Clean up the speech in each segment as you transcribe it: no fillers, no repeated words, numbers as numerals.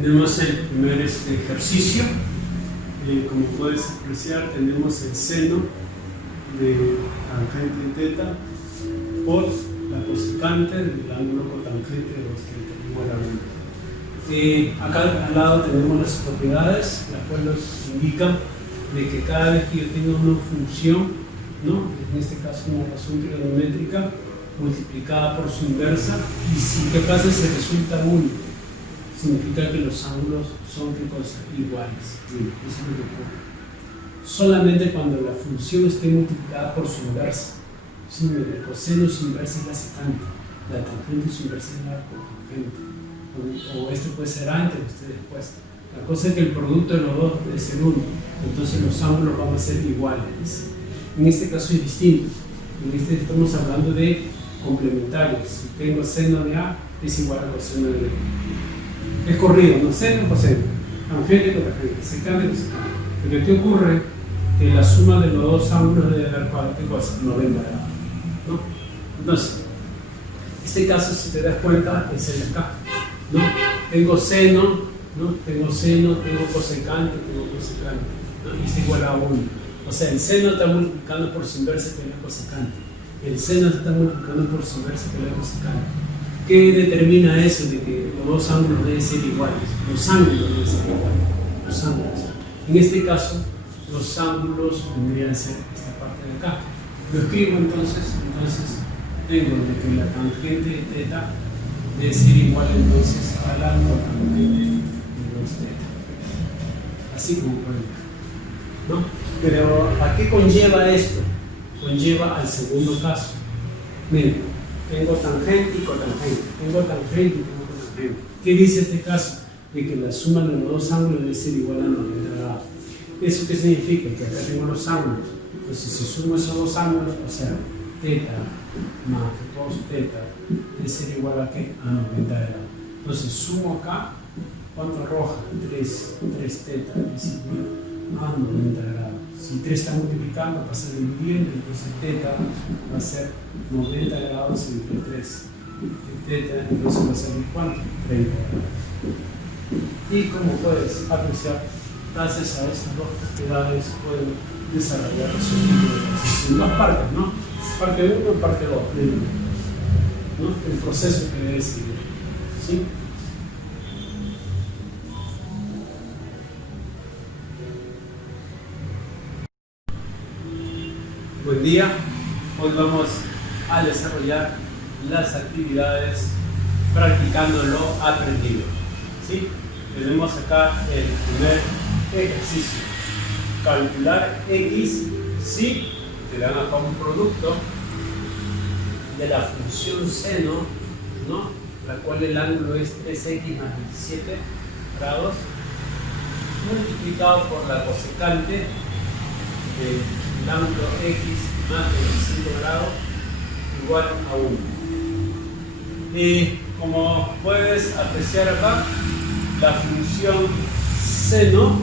Tenemos el primer ejercicio. Como puedes apreciar, tenemos el seno de tangente θ por la cosecante del ángulo cotangente de 230 igual a 1. Acá al lado tenemos las propiedades, las cuales nos indican de que cada vez que yo tenga una función, ¿no? En este caso una razón trigonométrica multiplicada por su inversa, y si ¿qué pasa? Se resulta único, significa que los ángulos son ¿qué cosa? Iguales. Bien, eso es lo que ocurre. Solamente cuando la función esté multiplicada por su inversa. Sí, el coseno su inversa es la secante, la tangente su inversa es la cotangente. O este puede ser antes, este después. La cosa es que el producto de los dos debe ser 1, entonces los ángulos van a ser iguales. En este caso es distinto. En este estamos hablando de complementarios. Si tengo seno de A, es igual a coseno de B. Es corrido, no seno, coseno. Tangente, cotangente, secante, cosecante. Pero ¿qué ocurre? Que la suma de los dos ángulos debe dar ¿qué cosa? 90 grados. ¿No? Entonces, este caso, si te das cuenta, es el de acá. ¿No? Tengo seno, ¿no? Tengo cosecante, ¿no? Y es igual a 1. O sea, el seno está multiplicando por su inversa que la cosecante. El seno está multiplicando por su inversa que la cosecante. ¿Qué determina eso de que los dos ángulos deben ser iguales? Los ángulos deben ser iguales. Los ángulos. En este caso, los ángulos vendrían a ser esta parte de acá. Lo escribo entonces tengo de que la tangente de θ debe ser igual entonces a la cotangente de 2θ. Así como pueden ver, ¿no? Pero ¿a qué conlleva esto? Conlleva al segundo caso. Miren, tengo tangente y cotangente. Tengo tangente y tengo cotangente. ¿Qué dice este caso? De que la suma de los dos ángulos debe ser igual a 90 grados. ¿Eso qué significa? Que acá tengo los ángulos. Entonces, si sumo esos dos ángulos, o sea, θ más 2θ debe ser igual a ¿qué? A 90 grados. Entonces, sumo acá, ¿cuánto arroja? 3θ es igual a 90 grados. Si 3 está multiplicando, pasa dividiendo, entonces θ va a ser 90 grados entre 3. θ entonces va a ser ¿cuánto? 30 grados. Y como puedes apreciar, gracias a estas dos propiedades pueden desarrollar su tipo de proceso en dos partes, ¿no? Parte 1 y parte 2, ¿no? El proceso que debe seguir, ¿sí? Buen día, hoy vamos a desarrollar las actividades practicando lo aprendido, ¿sí? Tenemos acá el primer ejercicio, calcular x si te dan acá un producto de la función seno, ¿no? La cual el ángulo es 3x más 27 grados multiplicado por la cosecante del ángulo x más 25 grados igual a 1. Y como puedes apreciar acá, la función seno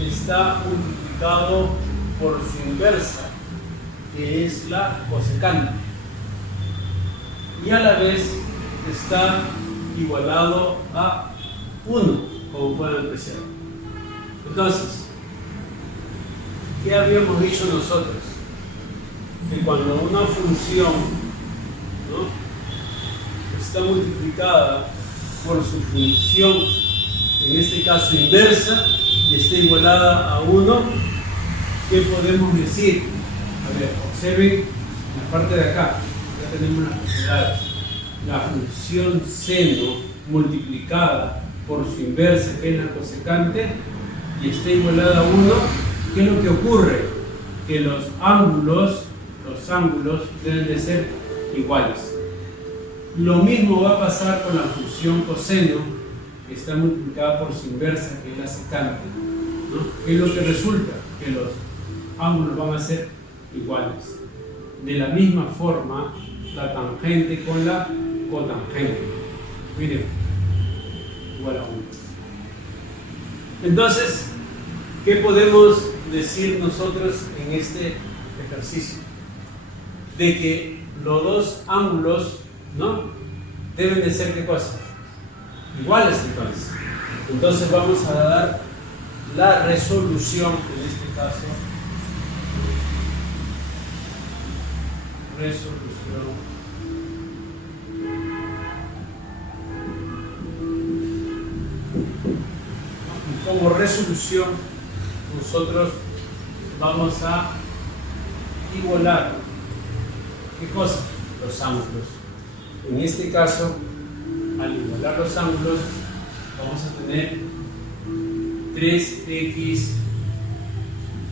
está multiplicado por su inversa, que es la cosecante, y a la vez está igualado a 1, como pueden apreciar. Entonces, ¿qué habíamos dicho nosotros? Que cuando una función, ¿no?, está multiplicada por su función, en este caso inversa, y está igualada a 1, ¿qué podemos decir? A ver, observen la parte de acá. Ya tenemos las propiedades. La función seno multiplicada por su inversa, que es la cosecante, y está igualada a 1. ¿Qué es lo que ocurre? Que los ángulos deben de ser iguales. Lo mismo va a pasar con la función coseno, que está multiplicada por su inversa, que es la secante, ¿no? ¿Qué es lo que resulta? Que los ángulos van a ser iguales. De la misma forma, la tangente con la cotangente. Miren, igual a 1. Entonces, ¿qué podemos decir nosotros en este ejercicio? De que los dos ángulos, ¿no?, deben de ser ¿qué cosa? Iguales entonces. Entonces vamos a dar la resolución, en este caso, resolución como resolución nosotros vamos a igualar ¿qué cosa? Los ángulos. En este caso, al igualar los ángulos vamos a tener 3x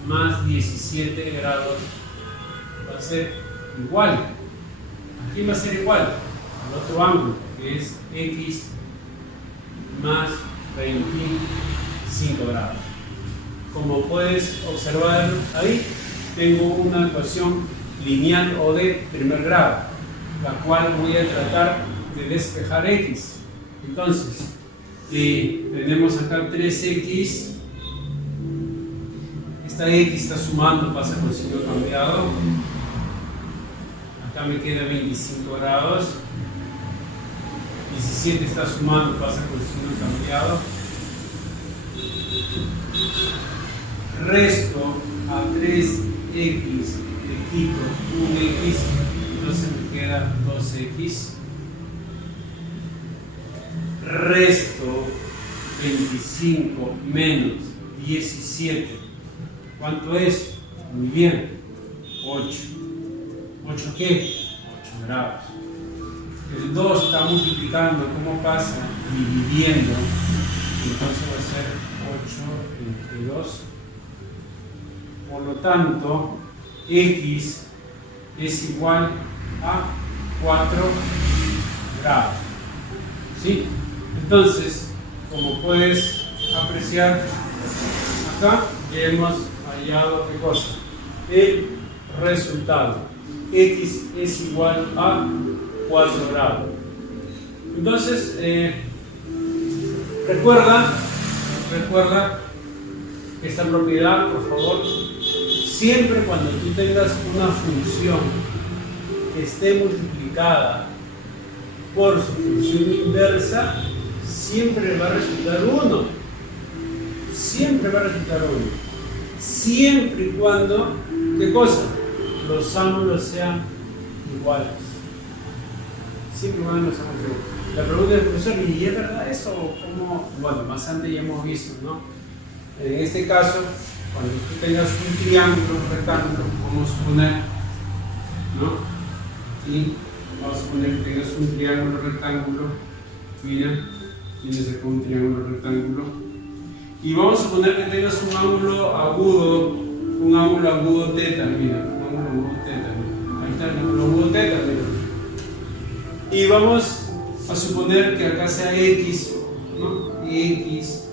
más 17 grados va a ser igual. ¿A quién va a ser igual? Al otro ángulo, que es x más 25 grados. Como puedes observar ahí, tengo una ecuación lineal o de primer grado, la cual voy a tratar de despejar x. Entonces, tenemos acá 3x, esta x está sumando, pasa con signo cambiado, acá me queda 25 grados, 17 está sumando, pasa con signo cambiado, resto a 3x, le quito un x, entonces me queda 2x, resto 25 menos 17, ¿cuánto es? Muy bien, 8. ¿8 qué? 8 grados. El 2 está multiplicando, ¿cómo pasa? Dividiendo, entonces va a ser 8 entre 2. Por lo tanto, x es igual a 4 grados. ¿Sí? Entonces, como puedes apreciar, acá ya hemos hallado ¿qué cosa? El resultado. X es igual a 4 grados. Entonces, recuerda esta propiedad, por favor. Siempre cuando tú tengas una función que esté multiplicada por su función inversa, siempre va a resultar 1. Siempre va a resultar 1. Siempre y cuando, ¿qué cosa? Los ángulos sean iguales. Siempre y cuando los ángulos sean iguales. La pregunta del profesor, ¿y es verdad eso? ¿Cómo? Bueno, más antes ya hemos visto, ¿no? En este caso, cuando tú tengas un triángulo, un rectángulo, vamos a poner, ¿no? Y vamos a poner que tengas un triángulo, rectángulo, mira, tienes acá un triángulo, rectángulo, y vamos a poner que tengas un ángulo agudo teta, mira, un ángulo agudo teta, mira. Ahí está el ángulo agudo teta, mira. Y vamos a suponer que acá sea x, ¿no? X.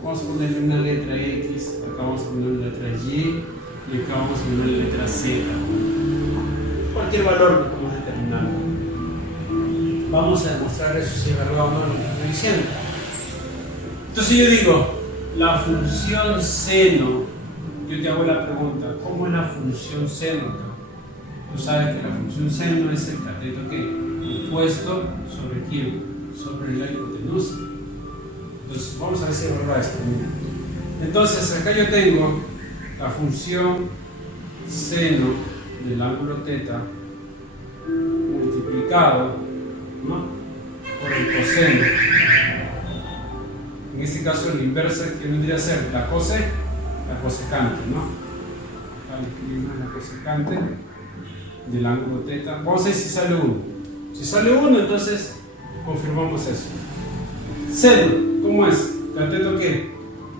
Vamos a ponerle una letra X, acá vamos a poner una letra Y y acá vamos a poner la letra Z. Cualquier valor que podamos determinar. Vamos a demostrar eso si es verdad o no lo que estoy diciendo. Entonces yo digo, la función seno, yo te hago la pregunta, ¿cómo es la función seno? Tú sabes que la función seno es el cateto que opuesto sobre quién, sobre la hipotenusa. Entonces, vamos a ver si es verdad esto. Entonces, acá yo tengo la función seno del ángulo teta multiplicado, ¿no?, por el coseno. En este caso, la inversa, que vendría a ser la cosecante, ¿no? Acá le escribimos la cosecante del ángulo teta. Vamos a ver si sale 1. Si sale 1, entonces confirmamos eso. Seno. ¿Cómo es? ¿Cateto qué?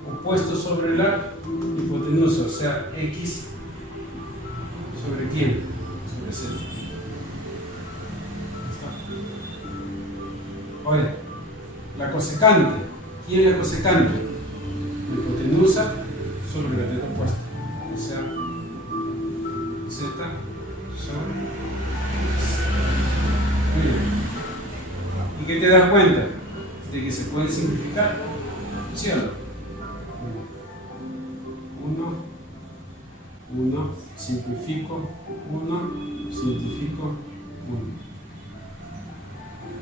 Opuesto sobre la hipotenusa, o sea, x sobre quién? Sobre z. Ahora, la cosecante. ¿Quién es la cosecante? La hipotenusa sobre el cateto opuesto, o sea, z sobre z. ¿Y qué te das cuenta? De que se puede simplificar, ¿sí o no? 1, simplifico 1, simplifico 1.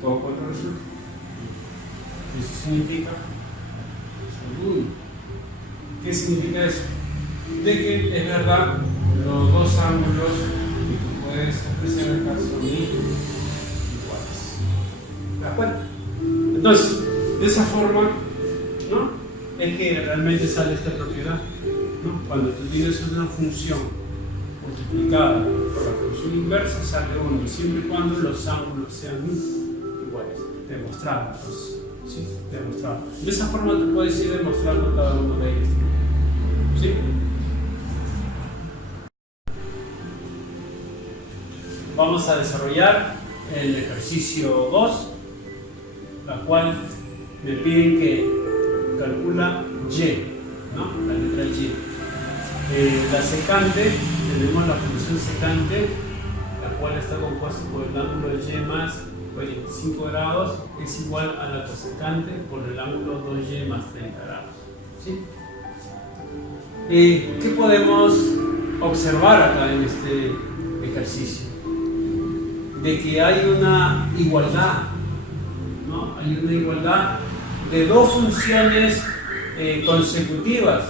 Todo cuánto resulta. Eso significa ¿Qué significa eso? De que es verdad, los dos ángulos que tú puedes apreciar acá son iguales. ¿Te das cuenta? Entonces, de esa forma, ¿no? Es que realmente sale esta propiedad, ¿no? Cuando tú tienes una función multiplicada por la función inversa, sale 1, siempre y cuando los ángulos sean iguales. Demostrado, pues, ¿sí? Demostrado. De esa forma tú puedes ir demostrando cada uno de ellos. ¿Sí? Vamos a desarrollar el ejercicio 2, la cual me piden que calcula y, ¿no? La letra y. La secante, tenemos la función secante, la cual está compuesta por el ángulo y más 45 grados, es igual a la cosecante por el ángulo 2y más 30 grados. ¿Sí? ¿Qué podemos observar acá en este ejercicio? De que hay una igualdad, ¿no? Hay una igualdad de dos funciones consecutivas,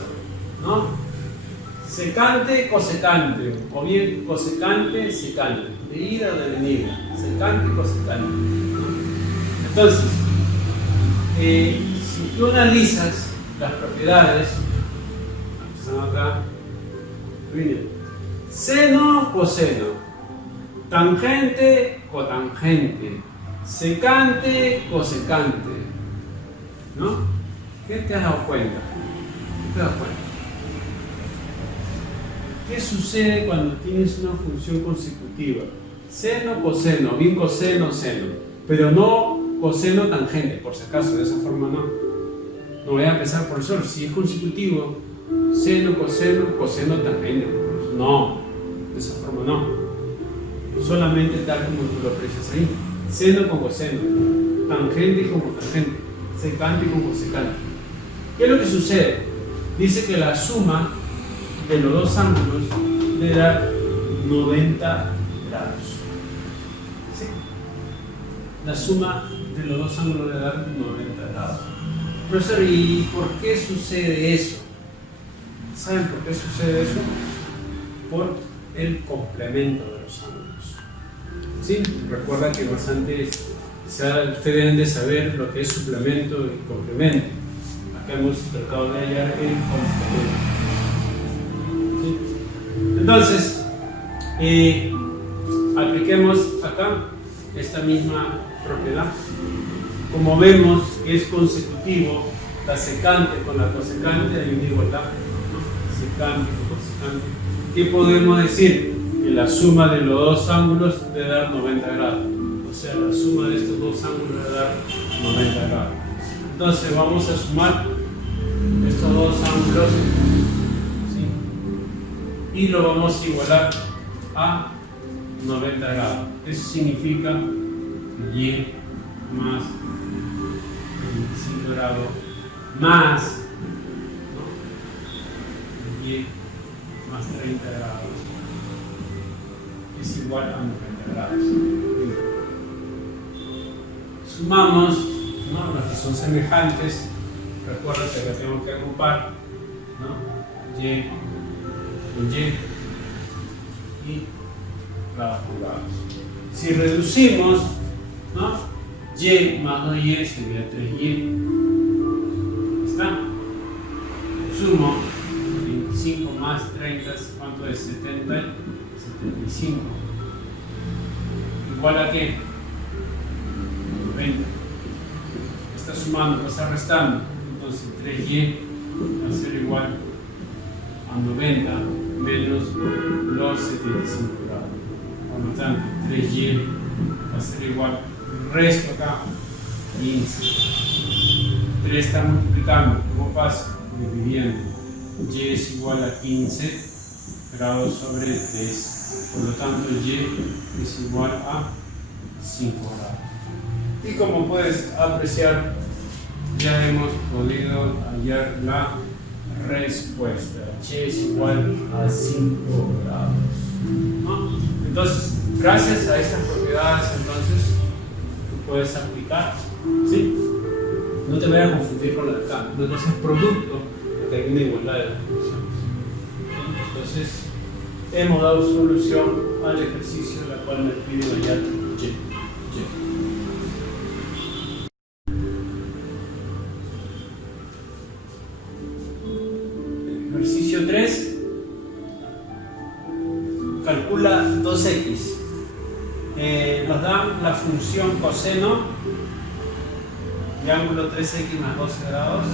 ¿no? Secante, cosecante, o bien cosecante, secante, de ida o de venida, secante, cosecante, ¿no? Entonces, si tú analizas las propiedades, están acá, miren, seno, coseno, tangente, cotangente, secante, cosecante, ¿no? ¿Qué te has dado cuenta? ¿Qué te has dado cuenta? ¿Qué sucede cuando tienes una función consecutiva? Seno, coseno, bien coseno, seno, pero no coseno, tangente, por si acaso, de esa forma no. No voy a empezar por eso, si es consecutivo, seno, coseno, tangente. No, de esa forma no. Solamente tal como tú lo aprecias ahí. Seno con coseno, tangente con cotangente, secante con cosecante. ¿Qué es lo que sucede? Dice que la suma de los dos ángulos le da 90 grados. ¿Sí? La suma de los dos ángulos le da 90 grados. Profesor, ¿y por qué sucede eso? ¿Saben por qué sucede eso? Por el complemento de los ángulos. ¿Sí? Recuerda que más antes ustedes deben de saber lo que es suplemento y complemento. Acá hemos tratado de hallar el complemento. Entonces, apliquemos acá esta misma propiedad. Como vemos que es consecutivo, la secante con la cosecante hay una igualdad, ¿no? Secante con cosecante. ¿Qué podemos decir? Que la suma de los dos ángulos debe dar 90 grados. O sea, la suma de estos dos ángulos debe dar 90 grados. Entonces, vamos a sumar estos dos ángulos. Y lo vamos a igualar a 90 grados. Eso significa y más 25 grados más, ¿no? Y más 30 grados es igual a 90 grados. Sumamos, ¿no? Los que son semejantes. Recuerda que acá tengo que agrupar, ¿no? Y con y grados por grados. Si reducimos, ¿no? Y más 2y sería 3y. ¿Está? Sumo 25 más 30, ¿cuánto es? 70, 75. ¿Igual a qué? 90. Está sumando, está restando. Entonces 3y va a ser igual a 90 menos los 75 grados. Por lo tanto, 3y va a ser igual, resto acá, 15. 3 está multiplicando, ¿cómo pasa? Dividiendo. Y es igual a 15 grados sobre 3. Por lo tanto, y es igual a 5 grados. Y como puedes apreciar, ya hemos podido hallar la respuesta. Y es igual a 5 grados, ¿no? Entonces, gracias a estas propiedades, entonces, tú puedes aplicar, ¿sí? No te vayas a confundir con la de acá. Una cosa es producto, que hay una igualdad de las funciones. Entonces, hemos dado solución al ejercicio la cual me pide hallar y. Ejercicio 3. Calcula 2x. Nos dan la función coseno de ángulo 3x más 12 grados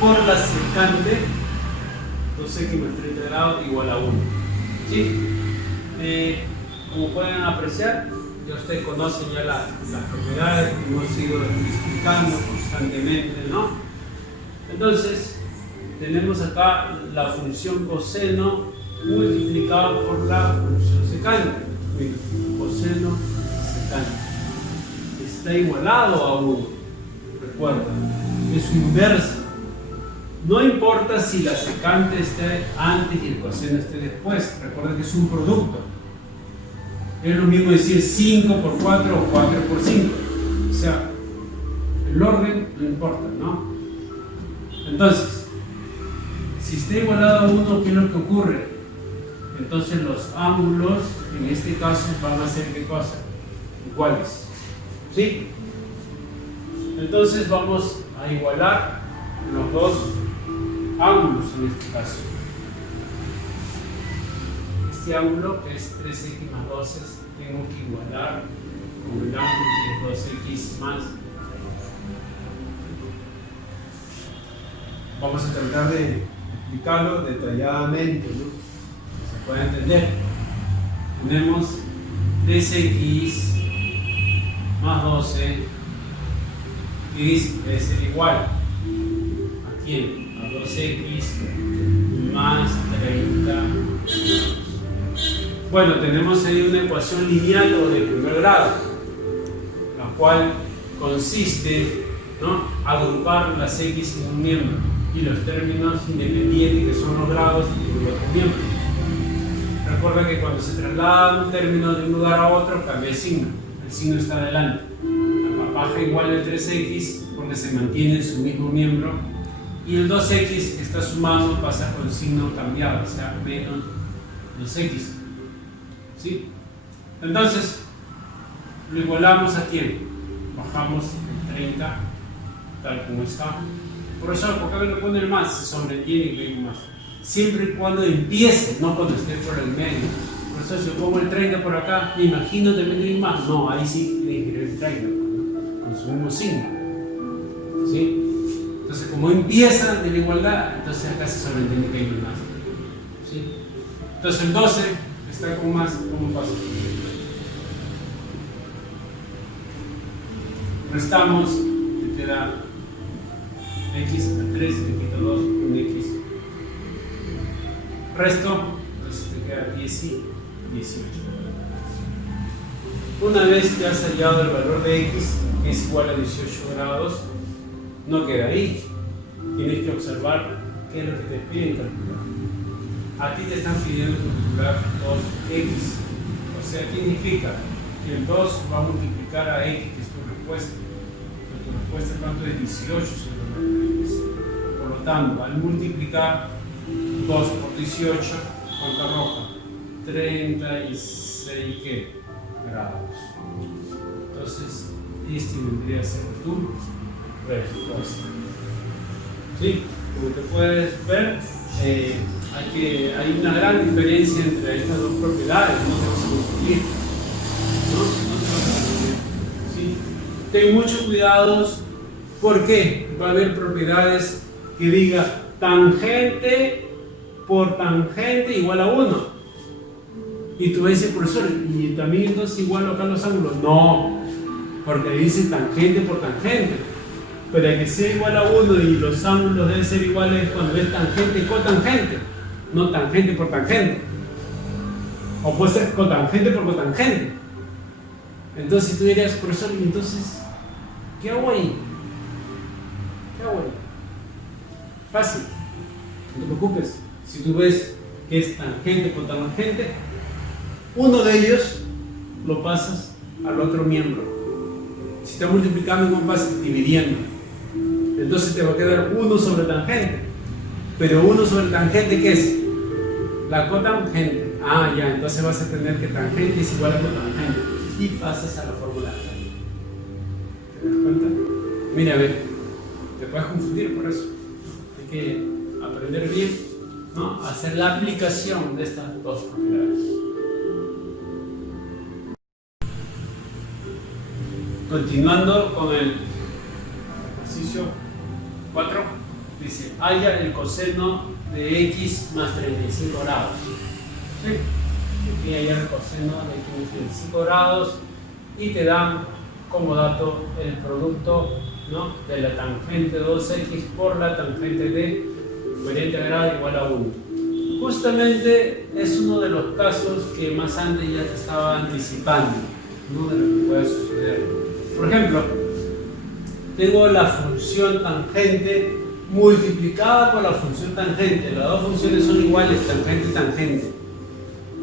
por la secante 2x más 30 grados igual a 1. ¿Sí? Como pueden apreciar, ya ustedes conocen ya las propiedades que hemos ido explicando constantemente, ¿no? Entonces, tenemos acá la función coseno multiplicado por la función secante. Mira, coseno secante está igualado a 1. Recuerda, es su inversa. No importa si la secante esté antes y el coseno esté después. Recuerda que es un producto. Es lo mismo decir 5 por 4 o 4 por 5. O sea, el orden no importa, ¿no? Entonces, si está igualado a 1, ¿qué es lo que ocurre? Entonces los ángulos, en este caso, van a ser ¿qué cosa? Iguales. ¿Sí? Entonces vamos a igualar los dos ángulos en este caso. Este ángulo, que es 3x más 12, tengo que igualar con el ángulo que es 2x más. Vamos a tratar de explicarlo detalladamente, ¿no? Se puede entender. Tenemos 3x más 12 debe ser igual a quién? A 2x más 30. Bueno, tenemos ahí una ecuación lineal o de primer grado, la cual consiste, ¿no?, agrupar las x en un miembro y los términos independientes, que son los grados, en el otro miembro. Recuerda que cuando se traslada un término de un lugar a otro, cambia el signo está adelante. La baja igual al 3x porque se mantiene en su mismo miembro, y el 2x que está sumando pasa con signo cambiado, o sea, menos 2x. ¿Sí? Entonces, lo igualamos a quién? Bajamos el 30 tal como está. Profesor, ¿por qué me lo pone el más? Se sobreentiende y le digo más. Siempre y cuando empiece, no cuando esté por el medio. Profesor, si yo pongo el 30 por acá, me imagino también ir más. No, ahí sí tiene que ir el 30, ¿no?, con su mismo signo. ¿Sí? Entonces, como empieza de la igualdad, entonces acá se sobreentiende que hay un más. ¿Sí? Entonces el 12 está con más, ¿cómo pasa? Restamos, te queda x a 3, te quita 2, un x. Resto, entonces te queda 10 y 18. Una vez que has hallado el valor de x, que es igual a 18 grados, no queda ahí. Tienes que observar qué es lo que te piden calcular. A ti te están pidiendo calcular 2x. O sea, ¿qué significa? Que el 2 va a multiplicar a x, que es tu respuesta. Pero tu respuesta, ¿cuánto es? 18 sobre el valor de x. Por lo tanto, al multiplicar 2 por 18, ¿cuánto arroja? 36 ¿qué? Grados. Entonces, este vendría a ser tu respuesta. ¿Sí? Como te puedes ver, hay una gran diferencia entre estas dos propiedades. No te vas a confundir. No te vas a confundir. ¿Sí? Ten mucho cuidado. ¿Por qué? Va a haber propiedades que diga tangente por tangente igual a 1. Y tú dices, profesor, ¿y también entonces igual acá los ángulos? No, porque dice tangente por tangente. Pero que sea igual a 1 y los ángulos deben ser iguales cuando es tangente y cotangente, no tangente por tangente. O puede ser cotangente por cotangente. Entonces tú dirías, profesor, ¿y entonces qué hago ahí? ¿Qué hago ahí? Fácil, no te preocupes. Si tú ves que es tangente por tangente, uno de ellos lo pasas al otro miembro. Si está multiplicando, ¿cómo vas? Dividiendo. Entonces te va a quedar 1 sobre tangente. Pero 1 sobre tangente, ¿qué es? La cotangente. Ah, ya, entonces vas a tener que tangente es igual a cotangente. Y pasas a la fórmula. ¿Te das cuenta? Mira, a ver, te puedes confundir por eso. Hay que aprender bien, ¿no? Hacer la aplicación de estas dos propiedades. Continuando con el ejercicio 4, dice, halla el coseno de x más 35 grados. ¿Sí? Aquí hallar el coseno de x más 35 grados y te dan como dato el producto, ¿no?, de la tangente 2x por la tangente de variante grado igual a 1. Justamente es uno de los casos que más antes ya te estaba anticipando, ¿no?, de lo que puede suceder. Por ejemplo, tengo la función tangente multiplicada por la función tangente. Las dos funciones son iguales, tangente y tangente.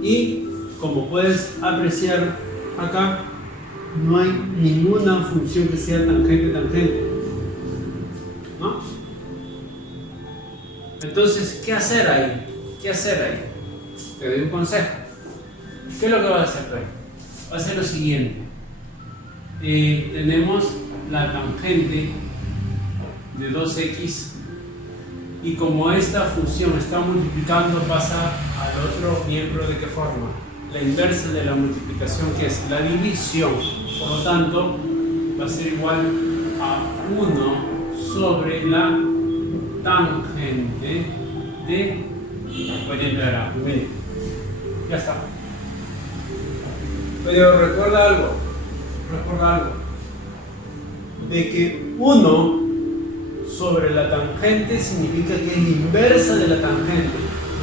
Y como puedes apreciar acá, no hay ninguna función que sea tangente-tangente, ¿no? Entonces, ¿qué hacer ahí? ¿Qué hacer ahí? Te doy un consejo. ¿Qué es lo que vas a hacer ahí? Vas a hacer lo siguiente. Tenemos la tangente de 2x y como esta función está multiplicando, pasa al otro miembro. ¿De qué forma? La inversa de la multiplicación, que es la división. Por lo tanto, va a ser igual a 1 sobre la tangente de variante grado. Miren, ya está. Pero recuerda algo, de que 1 sobre la tangente significa que es la inversa de la tangente.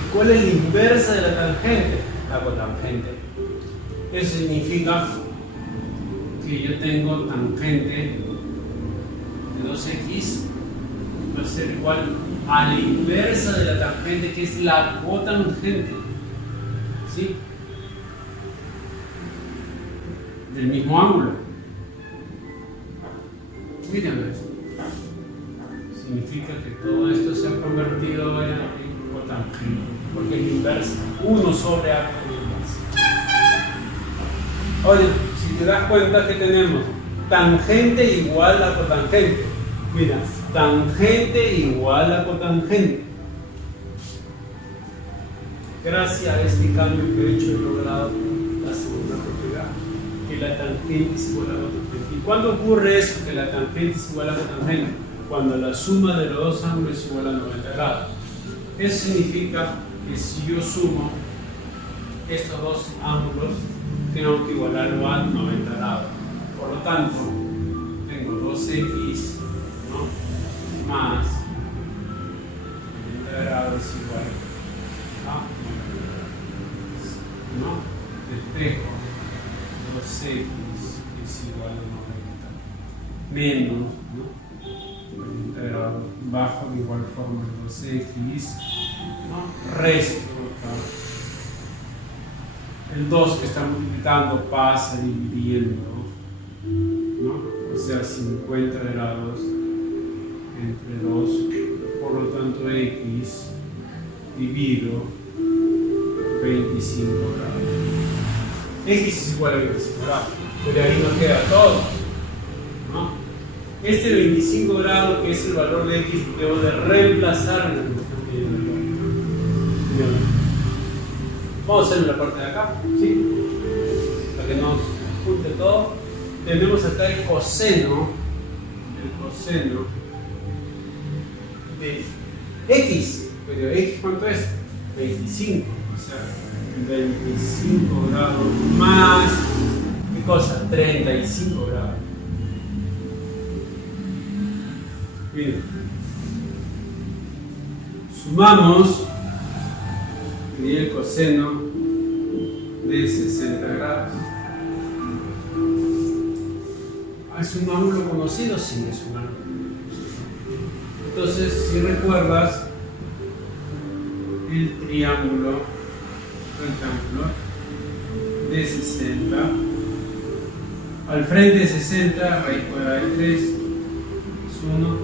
¿Y cuál es la inversa de la tangente? La cotangente. Eso significa que yo tengo tangente de 2x va a ser igual a la inversa de la tangente, que es la cotangente, ¿sí?, del mismo ángulo. Mírenme, significa que todo esto se ha convertido en cotangente, porque es inversa, 1 sobre a inversa. Oye, si te das cuenta que tenemos tangente igual a cotangente, mira, tangente igual a cotangente. Gracias a este cambio que he hecho, he logrado la segunda propiedad, que la tangente es igual a cotangente. ¿Y cuándo ocurre eso, que la tangente es igual a cotangente? Cuando la suma de los dos ángulos es igual a 90 grados. Eso significa que si yo sumo estos dos ángulos, tengo que igualarlo a 90 grados. Por lo tanto, tengo 2x, ¿no?, más 90 grados igual a 90 grados, ¿no? Despejo 2x es igual a 90 menos, ¿no?, 90 grados, bajo de igual forma 2x, ¿no?, resto acá. El 2 que está multiplicando pasa dividiendo, ¿no?, o sea, 50 grados entre 2, por lo tanto x divido 25 grados. X es igual a 25 grados, pero ahí nos queda todo, ¿no? Este 25 grados, que es el valor de x, debo de reemplazar en el vamos a hacer la parte de acá, ¿sí?, para que nos junte todo. Tenemos acá el coseno de x, pero x ¿cuánto es? 25, o sea, 25 grados más, ¿qué cosa? 35 grados. Bien, sumamos y el coseno de 60 grados. ¿Es un ángulo conocido? Sí, es un ángulo conocido. Entonces, si recuerdas el triángulo rectángulo de 60, al frente de 60, raíz cuadrada de 3 es 1,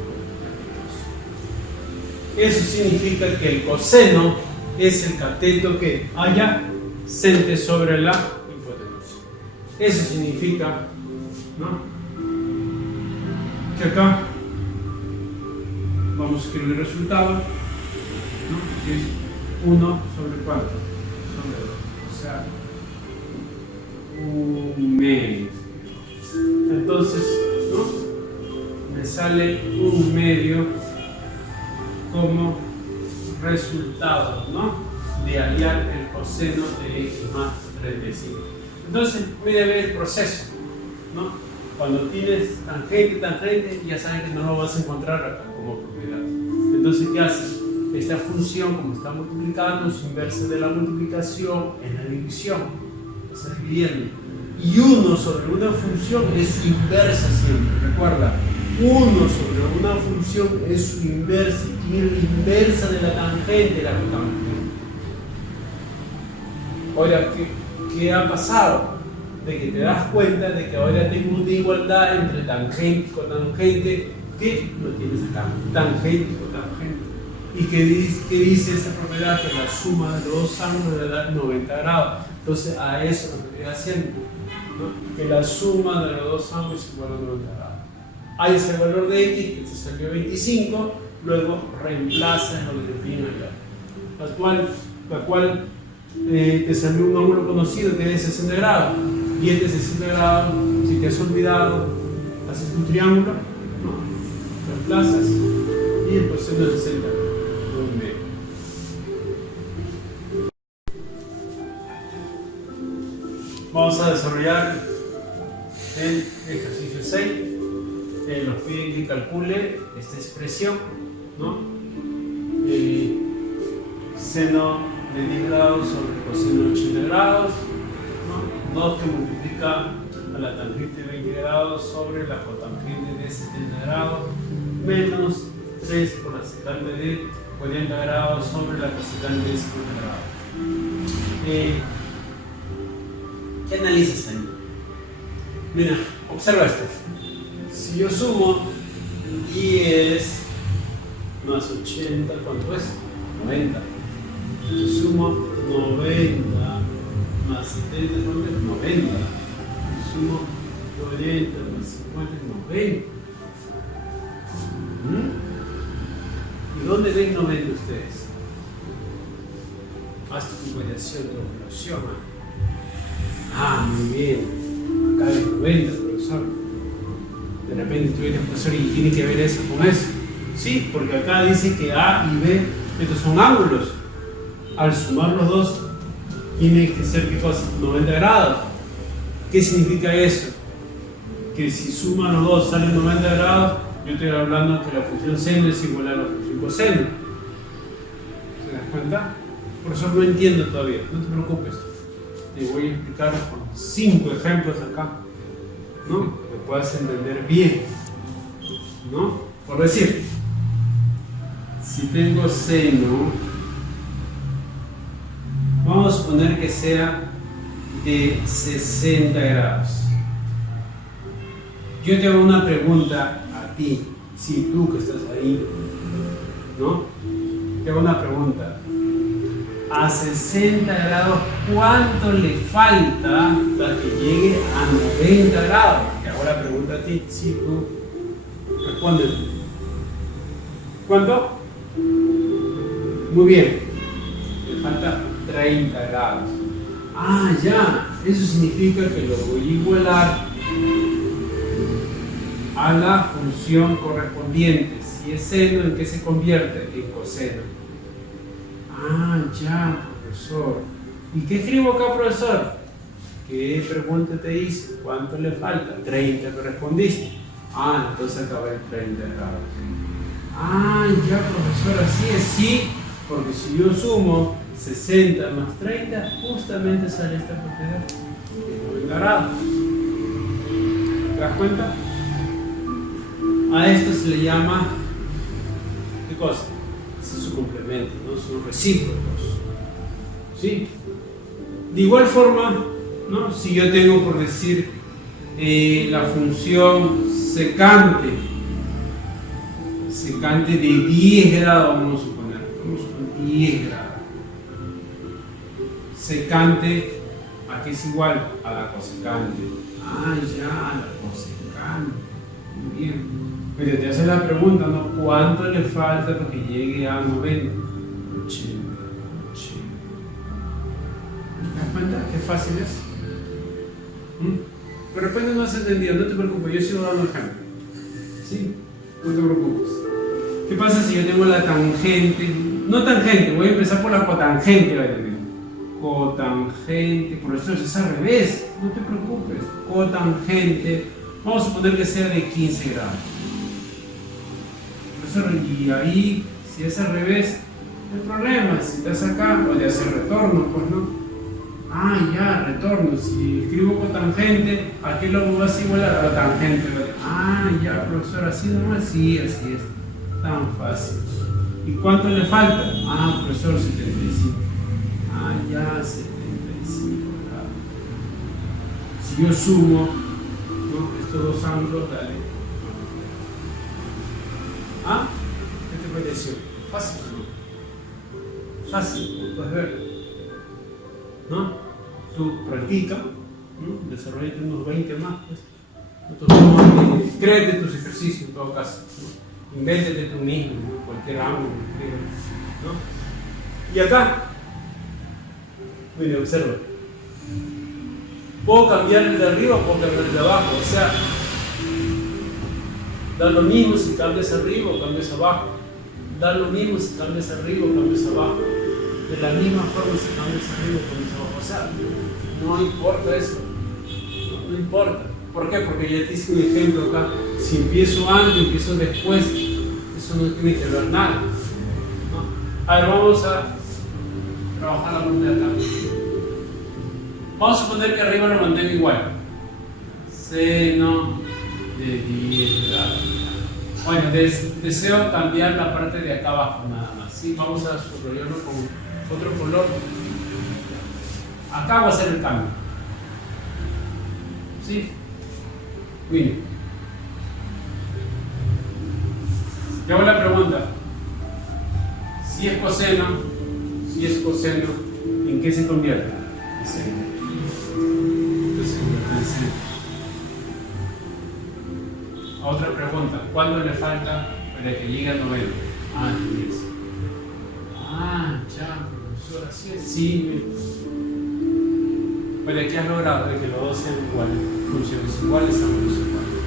Eso significa que el coseno es el cateto que adyacente sobre la hipotenusa. Eso significa, ¿no?, que acá vamos a escribir el resultado, ¿no?, que es 1 sobre cuánto, sobre 2, o sea, 1/2. Entonces, ¿no?, me sale 1/2 como resultado, ¿no?, de hallar el coseno de x más 35. Entonces, voy a ver el proceso, ¿no? Cuando tienes tangente, ya sabes que no lo vas a encontrar acá como propiedad. Entonces, ¿qué haces? Esta función, como está multiplicando, su inversa de la multiplicación en la división. Está dividiendo. Y 1 sobre una función es su inversa siempre. Recuerda, 1 sobre una función es su inversa y tiene la inversa de la tangente, la cotangente. Ahora, ¿qué ha pasado? De que te das cuenta de que ahora tengo una igualdad entre tangente y cotangente que no tienes acá. Tangente y cotangente. ¿Y qué dice esta propiedad? Que la suma de los dos ángulos le da 90 grados. Entonces, a eso lo que estoy haciendo, ¿no?, que la suma de los dos ángulos es igual a 90 grados. Hay ese valor de x que te salió 25, luego reemplazas lo que te piden allá. La cual te salió un ángulo conocido que es 60 grados. Y este 60 grados, si te has olvidado, haces un triángulo, ¿no?, reemplazas y el coseno de 60 grados. Vamos a desarrollar el ejercicio 6. Nos piden que calcule esta expresión, ¿no? Seno de 10 grados sobre coseno de 80 grados, ¿no? 2 que multiplica a la tangente de 20 grados sobre la cotangente de 70 grados, menos 3 por la secante de 40 grados sobre la cosecante de 50 grados. ¿Qué analizas ahí? Mira, observa esto. Si yo sumo 10 más 80, ¿cuánto es? 90. Si sumo 90 más 70, ¿cuánto es? 90. Si sumo 40 más 50, 90. ¿Y dónde ven 90 ustedes? Haz tu ecuación de operación. Ah, muy bien. Acá ves 90, profesor. De repente tú eres profesor y tiene que ver eso con eso. Sí, porque acá dice que A y B, estos son ángulos. Al sumar los dos, tiene que ser, ¿qué cosa? 90 grados. ¿Qué significa eso? Que si suman los dos salen 90 grados, yo estoy hablando que la función seno es igual a la función coseno. ¿Se das cuenta? Por eso no entiendo todavía, no te preocupes. Te voy a explicar con 5 ejemplos acá, ¿no?, que puedas entender bien, ¿no? Por decir, si tengo seno, vamos a poner que sea de 60 grados. Yo te hago una pregunta a ti, si tú que estás ahí, ¿no? Te hago una pregunta. A 60 grados, ¿cuánto le falta para que llegue a 90 grados? Te hago la pregunta a ti, si tú respondes. ¿Cuánto? Muy bien. Le falta 30 grados. Ah, ya. Eso significa que lo voy a igualar a la función correspondiente. Si es seno, ¿en qué se convierte? En coseno. Ah, ya, profesor. ¿Y qué escribo acá, profesor? ¿Qué pregunta te hice? ¿Cuánto le falta? 30 que respondiste. Ah, entonces acaba el 30 grados. Ah, ya, profesor, así es, sí. Porque si yo sumo 60 más 30, justamente sale esta propiedad de 90 grados. ¿Te das cuenta? A esto se le llama, ¿qué cosa? Es su complemento, ¿no? Son recíprocos, ¿sí? De igual forma, ¿no?, si yo tengo, por decir, la función secante secante de 10 grados, vamos a suponer 10 grados. Secante, ¿a qué es igual? A la cosecante. Ah, ya, la cosecante. Muy bien. Pero te hace la pregunta, ¿no? ¿Cuánto le falta para que llegue a 90? 80. ¿Te das cuenta? Qué fácil es. De repente no has entendido, no te preocupes, yo sigo dando ejemplo. ¿Sí? No te preocupes. ¿Qué pasa si yo tengo la tangente? No tangente, voy a empezar por la cotangente. Cotangente, por eso es al revés, no te preocupes. Cotangente, vamos a suponer que sea de 15 grados. Profesor, y ahí, si es al revés, no hay problema. Si estás acá, voy a hacer retorno, pues no. Ah, ya, retorno. Si escribo cotangente, ¿a qué lo vas a igualar? A la tangente. Ah, ya, profesor, así nomás, sí, así es. Tan fácil. ¿Y cuánto le falta? Ah, profesor, 75. Ah, ya, 75 grados. Si yo sumo, ¿no?, estos dos ángulos, dale. ¿Ah? ¿Qué te pareció? Fácil, ¿no? Fácil, puedes ver. ¿No? Tú practica, ¿no? Desarrollate unos 20 más, pues. Créete tus ejercicios en todo caso, ¿no? Invéntate tú mismo, ¿no? Cualquier ángulo, ¿no? Y acá, mire, observa. Puedo cambiar el de arriba o puedo cambiar el de abajo, o sea, da lo mismo si cambias arriba o cambias abajo, da lo mismo si cambias arriba o cambias abajo. De la misma forma si cambias arriba o cambias abajo. O sea, no importa eso. No importa. ¿Por qué? Porque ya te hice un ejemplo acá. Si empiezo antes, empiezo después, eso no tiene que ver nada, ¿no? A ver, vamos a trabajar la parte de acá. Vamos a suponer que arriba lo mantengo igual. Seno de 10 grados. Bueno, deseo cambiar la parte de acá abajo nada más. ¿Sí? Vamos a subrayarlo con otro color. Acá va a ser el cambio. ¿Sí? Miren. Te hago la pregunta. Si es coseno, ¿en qué se convierte? En seno. Entonces se convierte en seno. Otra pregunta. ¿Cuánto le falta para que llegue a 90? Ah, 10. Ah, ya, profesor, así es. Sí. Bueno, ¿qué has logrado? De que los dos sean iguales, funciones iguales, ángulos iguales.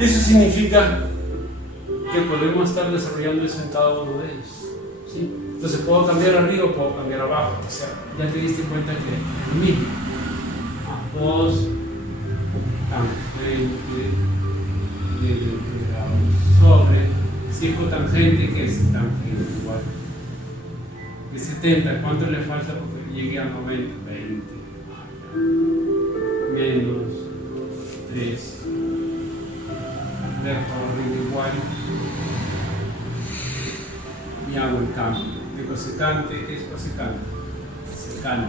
Eso significa que podemos estar desarrollando eso en cada uno de ellos. ¿Sí? Entonces, puedo cambiar arriba o puedo cambiar abajo. O sea, ya te diste cuenta que es lo mismo. Ambos tangente de sobre. Si es cotangente, que es tangente igual. De 70, ¿cuánto le falta porque llegue a 90? 20. Menos 3. Dejo arriba igual. Y hago el cambio. De cosecante, ¿qué es cosecante? Secante.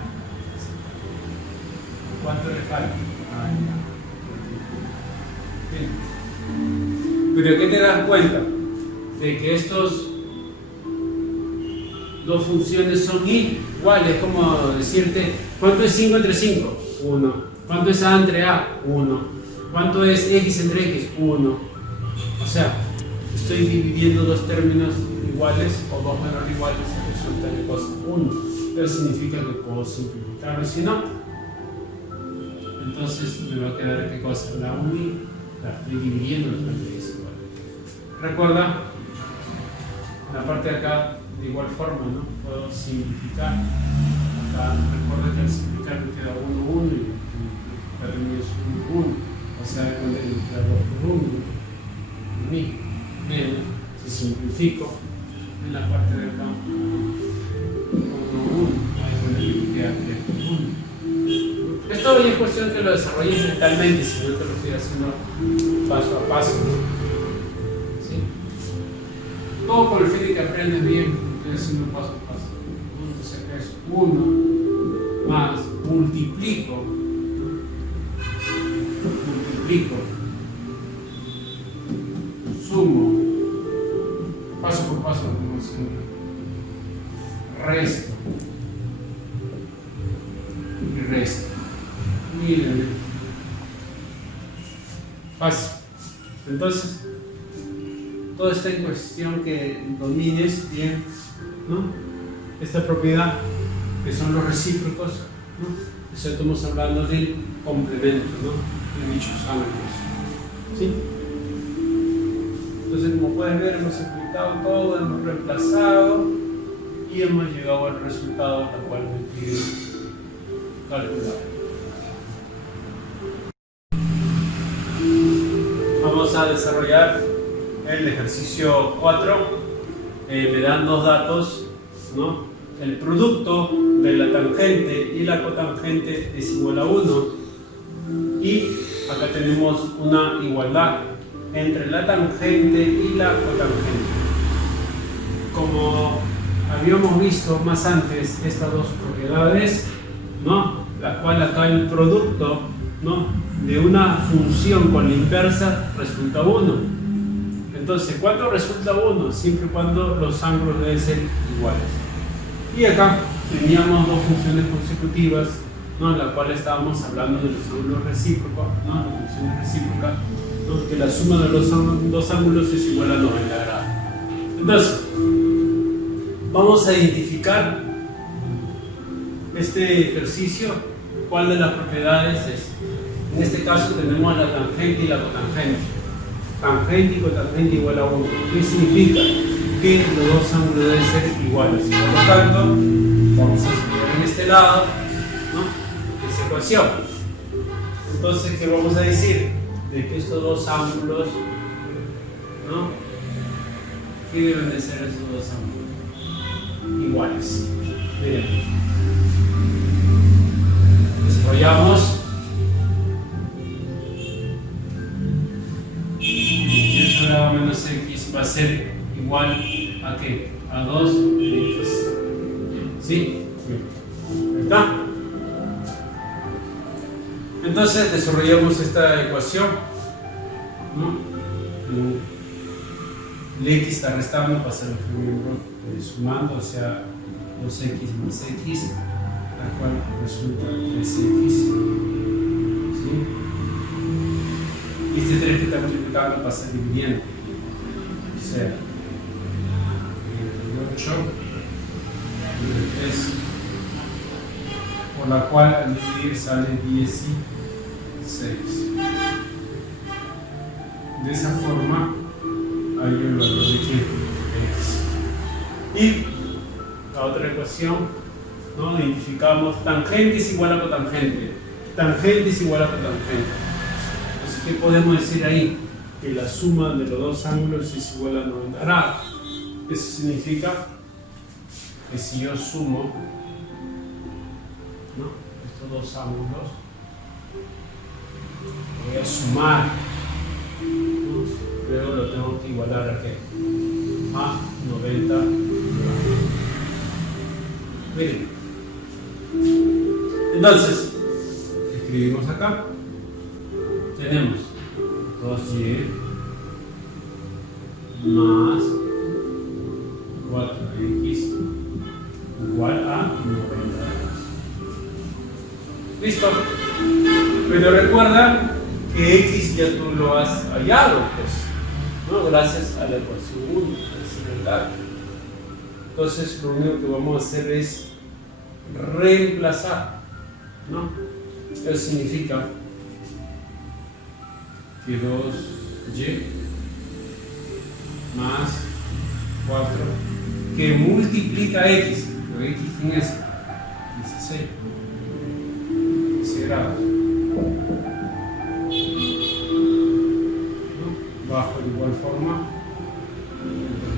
¿Cuánto le falta? Ah, ya. Bien. Pero ¿qué te das cuenta? De que estos dos funciones son iguales. Es como decirte, ¿cuánto es 5 entre 5? 1. ¿Cuánto es A entre A? 1. ¿Cuánto es X entre X? 1. O sea, estoy dividiendo dos términos iguales o dos menores iguales y resulta de cosa 1. Eso significa que puedo simplificarlo, si no, entonces me va a quedar qué cosa, la 1 la estoy dividiendo en partes iguales. Recuerda, la parte de acá de igual forma, ¿no? Puedo simplificar. Acá recuerda que al simplificar me queda 1, 1 y el término es 1, 1. O sea, con el 2 por 1, menos, si simplifico en la parte de acá, 1, 1, ahí con el queda 3 por 1. Esto hoy es cuestión que lo desarrolles mentalmente, si no te lo estoy haciendo paso a paso. ¿Sí? Todo con el fin de que aprendes bien, lo estoy haciendo paso a paso. Entonces acá es 1 más multiplico, sumo resto. Y resto. Miren. Fácil. Entonces, todo está en cuestión que domines bien, ¿no? Esta propiedad, que son los recíprocos, ¿no? Eso estamos hablando del complemento, ¿no? De dichos ángulos. ¿Sí? Entonces, como pueden ver, hemos aplicado todo, hemos reemplazado y hemos llegado al resultado al cual me piden calcular. Vamos a desarrollar el ejercicio 4. Me dan dos datos, ¿no? El producto de la tangente y la cotangente es igual a 1. Y acá tenemos una igualdad entre la tangente y la cotangente. Como habíamos visto más antes estas dos propiedades, ¿no? La cual acá el producto, ¿no? De una función con la inversa resulta 1. Entonces, ¿cuándo resulta 1? Siempre y cuando los ángulos deben ser iguales. Y acá teníamos dos funciones consecutivas, ¿no? En la cual estábamos hablando de los ángulos recíprocos, ¿no? Las funciones recíprocas, ¿no? Que la suma de los dos ángulos es igual a 90 grados. Entonces, vamos a identificar este ejercicio, cuál de las propiedades es. En este caso tenemos la tangente y la cotangente. Tangente y cotangente igual a 1. ¿Qué significa? Que los dos ángulos deben ser iguales. Por lo tanto, vamos a escribir en este lado, ¿no? Esa ecuación. Entonces, ¿qué vamos a decir? De que estos dos ángulos, ¿no? ¿Qué deben de ser esos dos ángulos? Iguales. Miren. Desarrollamos. 18 grados menos x va a ser igual a ¿qué? A 2x. ¿Sí? Ahí está. Entonces desarrollamos esta ecuación, ¿no? El x está restando, pasa el miembro sumando, o sea 2x más x, la cual resulta 3x. ¿Sí? Y este 3 que está multiplicando pasa dividiendo, o sea 8 3, por la cual al dividir sale 16. De esa forma hay el valor de x. Y la otra ecuación, ¿no? Identificamos tangente es igual a cotangente, tangente es igual a cotangente. Entonces, ¿qué podemos decir ahí? Que la suma de los dos ángulos es igual a 90 grados. Eso significa que si yo sumo, ¿no? Estos dos ángulos, voy a sumar, ¿no? Luego lo tengo que igualar a ¿qué? A 90 grados. Miren, entonces escribimos acá, tenemos 2y más 4x igual a 90 grados. ¿Listo? Pero recuerda que x ya tú lo has hallado, pues, ¿no? Gracias a la ecuación 1, es verdad. Entonces lo único que vamos a hacer es reemplazar, ¿no? Eso significa que 2y más 4 que multiplica x, pero x ¿quién es? 16 grados, ¿no? Bajo de igual forma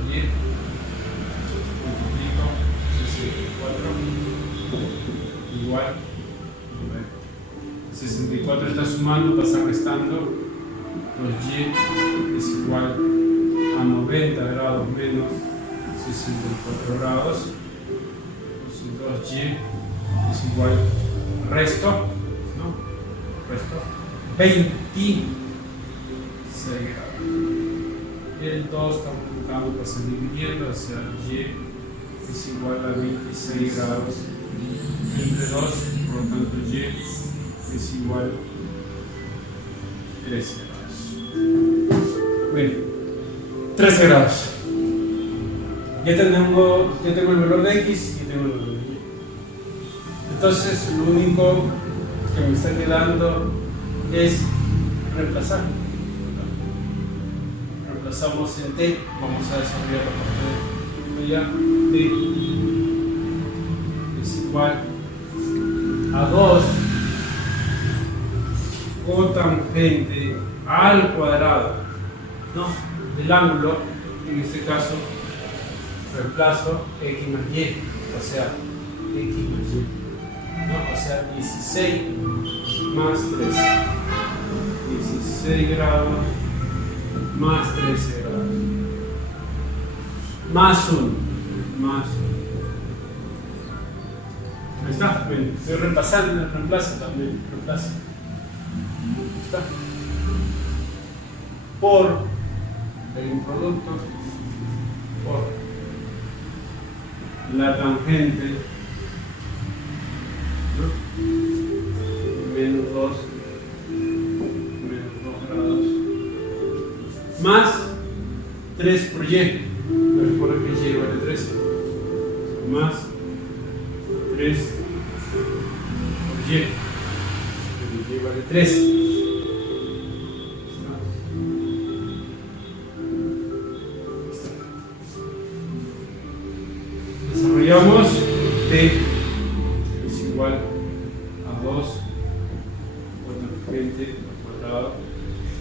10 multiplico 64 igual 64 está sumando, pasa restando, 2y es igual a 90 grados menos 64 grados, entonces 2y es igual resto, ¿no? Resto 26 grados. El 2 está multiplicando, pasa dividiendo, o sea y es igual a 26 grados entre 2, por lo tanto y es igual a 13 grados. Bueno, 13 grados. Ya tengo el valor de x y tengo el valor de y. Entonces lo único que me está quedando es reemplazar. Reemplazamos en t, vamos a desarrollar la parte de ya. T es igual a 2 cotangente al cuadrado, ¿no?, del ángulo. En este caso reemplazo x más y, o sea, x más y, ¿no? O sea, 16 más 13, 16 grados más 13 grados, más 1, más 1. Ahí está, bien, estoy reemplazando, reemplazo también, reemplazo. Ahí está. Por el producto por la tangente, ¿no?, menos 2 grados más 3 por y. Recuerda que y vale 3, más 3 por y. Y vale 3. Desarrollamos t es igual a 2 cotangente al cuadrado.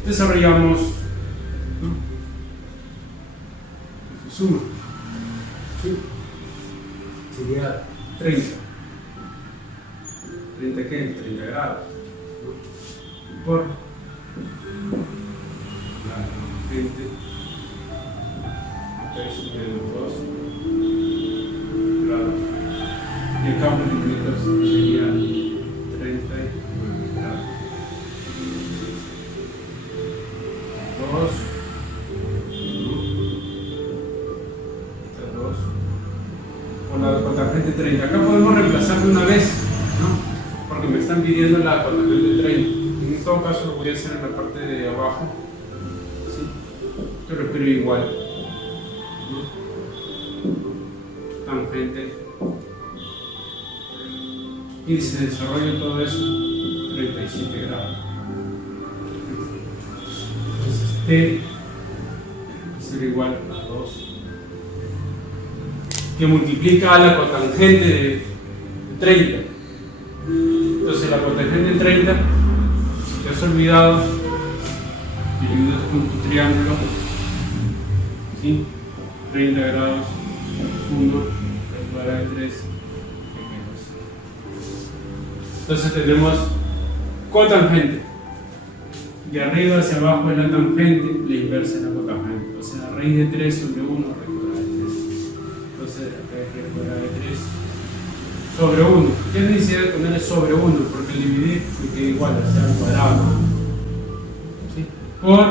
Desarrollamos, ¿no?, se suma, ¿sí?, sería 30. ¿30 qué? 30 grados, ¿no?, por la tangente, es menos 2 grados, y el campo infinito sería 39 grados. 2, 2 por la cotangente 30. Acá podemos reemplazar de una vez, ¿no?, porque me están pidiendo la cotangente 30. En todo caso lo voy a hacer en la parte de abajo, ¿sí?, pero escribo igual, ¿no?, tangente, y se desarrolla todo eso 37 grados. Entonces t va a ser igual a 2, que multiplica a la cotangente de 30. Entonces la cotangente de 30, si te has olvidado, dividido con tu triángulo, ¿sí?, 30 grados, 1, el cuadrado de 3, entonces tenemos cotangente, de arriba hacia abajo es la tangente, la inversa es la cotangente, o sea, raíz de 3 sobre 1, raíz cuadrada de 3. Entonces acá es raíz cuadrada de 3 sobre 1. ¿Qué necesidad de ponerle sobre 1? Porque el dividir me queda igual, o sea, al cuadrado, ¿sí?, por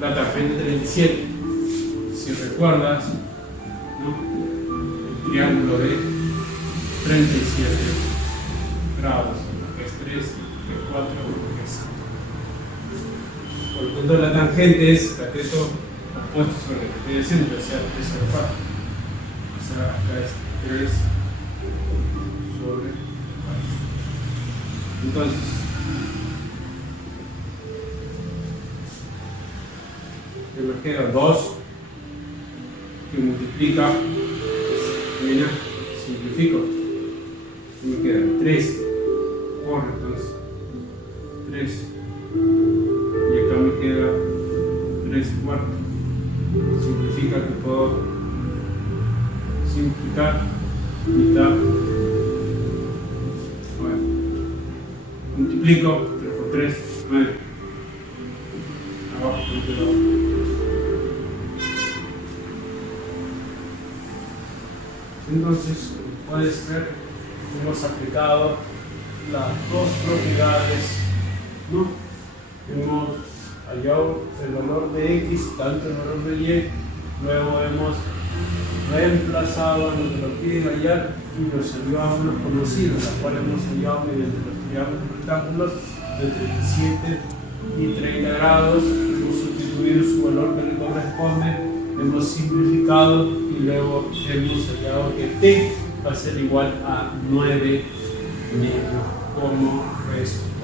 la tangente 37. Si recuerdas, ¿no?, el triángulo de 37 grados, que es 3, que es 4, que es 5. Por lo tanto, la tangente es cateto opuesto sobre lo que estoy haciendo, o sea, 3 sobre 4. O sea, acá es 3 sobre 4. Entonces, que me queda 2, que multiplica, mira, simplifico, y me queda 3 por, entonces 3, y acá me queda 3 cuartos. Simplifica, que puedo simplificar mitad. Bueno, multiplico 3 por 3, 9. Abajo me queda 2. Entonces, como puedes ver, hemos aplicado las dos propiedades, ¿no? Hemos hallado el valor de x, tanto el valor de y, luego hemos reemplazado a lo que lo piden hallar y nos envió a unos conocidos, los cuales hemos hallado mediante los triángulos rectángulos de 37 y 30 grados, hemos sustituido su valor que le corresponde, hemos simplificado y luego hemos hallado que t va a ser igual a 9 metros como respuesta.